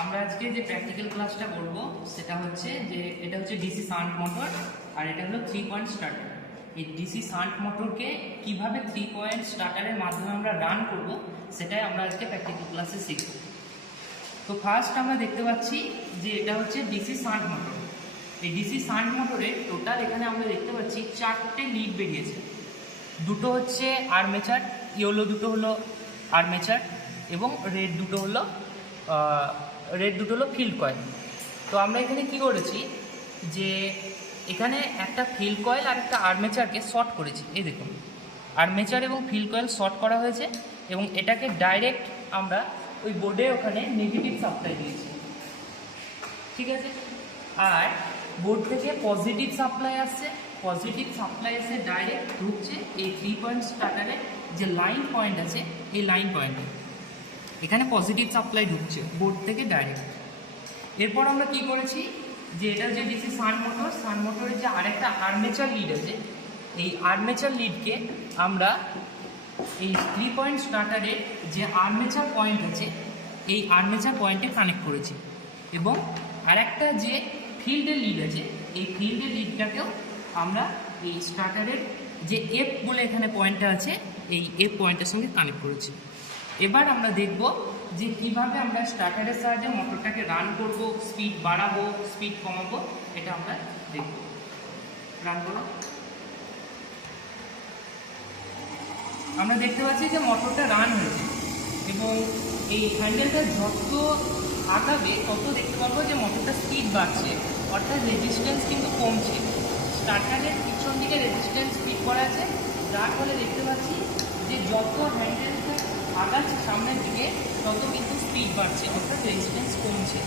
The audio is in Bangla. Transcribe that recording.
আমরা আজকে যে প্র্যাকটিক্যাল ক্লাসটা করব, সেটা হচ্ছে যে এটা হচ্ছে ডিসি শান্ট মোটর আর এটা হলো থ্রি পয়েন্ট স্টার্টার এই ডিসি শান্ট মোটরকে কীভাবে থ্রি পয়েন্ট স্টার্টারের মাধ্যমে আমরা রান করব, সেটাই আমরা আজকে প্র্যাকটিক্যাল ক্লাসে শিখব। তো ফার্স্ট আমরা দেখতে পাচ্ছি যে এটা হচ্ছে ডিসি শান্ট মোটর এই ডিসি শান্ট মোটরের টোটাল এখানে আমরা দেখতে পাচ্ছি চারটে লিড বেরিয়েছে। দুটো হচ্ছে আর্মেচার ইয়েলো দুটো হলো আর্মেচার এবং রেড দুটো হলো রেড দুটো হলো ফিল্ড কয়েল তো আমরা এখানে কি করেছি? যে এখানে একটা ফিল্ড কয়েল আর একটা আর্মেচারকে শর্ট করেছি। এই দেখুন আর্মেচার এবং ফিল্ড কয়েল শর্ট করা হয়েছে এবং এটাকে ডাইরেক্ট আমরা ওই বোর্ডে ওখানে নেগেটিভ সাপ্লাই দিয়েছি। ঠিক আছে? আর বোর্ড থেকে পজিটিভ সাপ্লাই আসছে। পজিটিভ সাপ্লাই এসে ডাইরেক্ট ঢুকছে এই থ্রি পয়েন্ট স্টার্টারের যে লাইন পয়েন্ট আছে, এই লাইন পয়েন্টে এখানে পজিটিভ সাপ্লাই ঢুকছে বোর্ড থেকে ডাইরেক্ট এরপর আমরা কি করেছি? যে এটা যে ডিসি সান মোটর সান মোটরের যে আরেকটা আর্মেচার লিড আছে, এই আর্মেচার লিডকে আমরা এই থ্রি পয়েন্ট স্টার্টারের যে আর্মেচার পয়েন্ট আছে, এই আর্মেচার পয়েন্টে কানেক্ট করেছি। এবং আরেকটা যে ফিল্ডের লিড আছে, এই ফিল্ডের লিডটাকেও আমরা এই স্টার্টারের যে এফ বলে এখানে পয়েন্টটা আছে, এই এফ পয়েন্টের সঙ্গে কানেক্ট করেছি। এবার আমরা দেখব যে কীভাবে আমরা স্টার্টারের সাহায্যে মোটরটাকে রান করব স্পিড বাড়াবো স্পিড কমাবো, এটা আমরা দেখব। রান করো। আমরা দেখতে পাচ্ছি যে মোটরটা রান হয়েছে এবং এই হ্যান্ডেলটা যত আগাবে, তত দেখতে পারব যে মোটরটা স্পিড বাড়ছে, অর্থাৎ রেজিস্ট্যান্স কিন্তু কমছে। স্টার্টারের পিছন দিকে রেজিস্ট্যান্স স্পিড করা আছে, যার ফলে দেখতে পাচ্ছি যে যত হ্যান্ডেলটা আগাচ্ছে সামনের দিকে তত কিন্তু স্পিড বাড়ছে অর্থাৎ রেজিস্ট্যান্স কমছে।